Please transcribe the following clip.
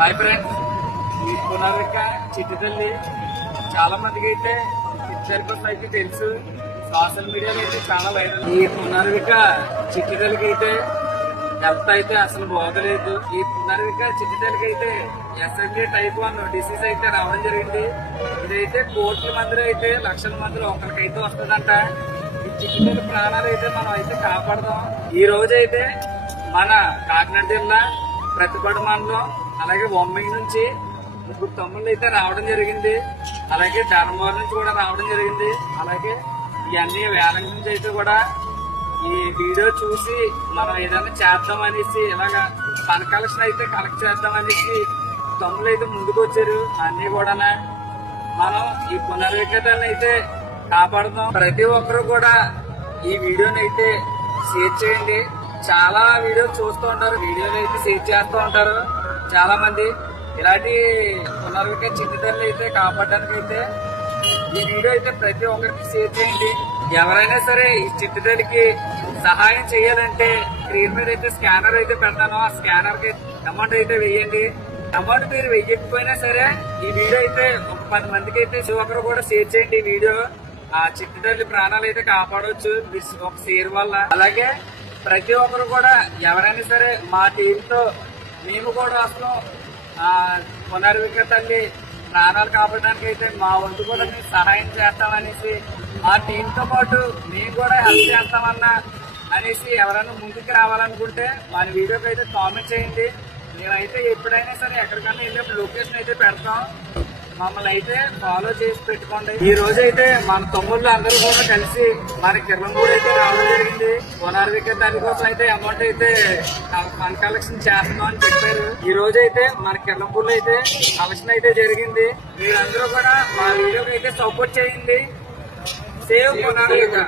Hi friends, ఈ పునర్విక చిట్టి తల్లి చాలా మందికి అయితే పిక్చర్ కోసం అయితే తెలుసు. సోషల్ మీడియాలో అయితే చాలా వైరల్. ఈ పునర్విక చిట్టి తల్లికి అయితే హెల్త్ అయితే అసలు బాగలేదు. ఈ పునర్విక చిట్టి తల్లికి అయితే ఎస్ఎంజే టైప్ 1 డిసీజ్ అయితే రావడం జరిగింది. ఇదైతే కోట్ల మందిలో అయితే లక్షల మందిలో ఒకరికైతే వస్తుందంట. ఈ చిట్టి తల్లి ప్రాణాలు అయితే మనం అయితే కాపాడదాం. ఈ రోజు అయితే మన కాకినాడ జిల్లా ప్రతిపాడు మండలం అలాగే బొమ్మాయి నుంచి 3 తమ్ముళ్ళు అయితే రావడం జరిగింది. అలాగే ధర్మవరం నుంచి కూడా రావడం జరిగింది. అలాగే ఇవన్నీ వేల నుంచి అయితే కూడా ఈ వీడియో చూసి మనం ఏదైనా చేద్దాం అనేసి ఇలాగా ఫన్ కలెక్షన్ అయితే కలెక్ట్ చేద్దాం అనేసి తమ్ముళ్ళు అయితే ముందుకు వచ్చారు. అన్ని కూడా మనం ఈ పునర్వికతను అయితే కాపాడుతాం. ప్రతి ఒక్కరు కూడా ఈ వీడియోని అయితే షేర్ చేయండి. చాలా వీడియోలు చూస్తూ ఉంటారు, వీడియోలు అయితే షేర్ చేస్తూ ఉంటారు చాలా మంది. ఇలాంటి పునర్విక చిట్టి తల్లి అయితే కాపాడడానికి అయితే ఈ వీడియో అయితే ప్రతి ఒక్కరికి షేర్ చేయండి. ఎవరైనా సరే ఈ చిట్టి తల్లికి సహాయం చేయాలంటే స్క్రీన్ మీద అయితే స్కానర్ అయితే పెడతాను. ఆ స్కానర్ కి అమౌంట్ అయితే వేయండి. అమౌంట్ మీరు వెయ్యకపోయినా సరే ఈ వీడియో అయితే ఒక 10 మందికి అయితే ఒకరు కూడా షేర్ చేయండి. ఈ వీడియో ఆ చిట్టి తల్లి ప్రాణాలు అయితే కాపాడవచ్చు ఒక షేర్ వల్ల. అలాగే ప్రతి ఒక్కరు కూడా ఎవరైనా సరే మా టీంతో మేము కూడా అసలు పునర్విక తల్లి ప్రాణాలు కాపాడడానికి అయితే మా వంతు కూడా మేము సహాయం చేస్తామనేసి మా టీంతో పాటు మేము కూడా హెల్ప్ చేస్తామన్నా అనేసి ఎవరైనా ముందుకు రావాలనుకుంటే మన వీడియోకి అయితే కామెంట్ చేయండి. మేమైతే ఎప్పుడైనా సరే ఎక్కడికైనా వెళ్ళినప్పుడు లొకేషన్ అయితే పెడతాం. మమ్మల్ని అయితే ఫాలో చేసి పెట్టుకోండి. ఈ రోజు అయితే మన తమ్ముళ్ళు అందరూ కూడా కలిసి మన కిర్లంగూడ అయితే రావడం జరిగింది. పునర్విక తల్లి కోసం అయితే అమౌంట్ అయితే ఫండ్ కలెక్షన్ చేస్తున్నాం అని చెప్పారు. ఈ రోజు అయితే మన కిర్లంగూడలో అయితే కలెక్షన్ అయితే జరిగింది. మీరందరూ కూడా మా వీడియోకి అయితే సపోర్ట్ చేయండి. సేవ్ పునర్విక.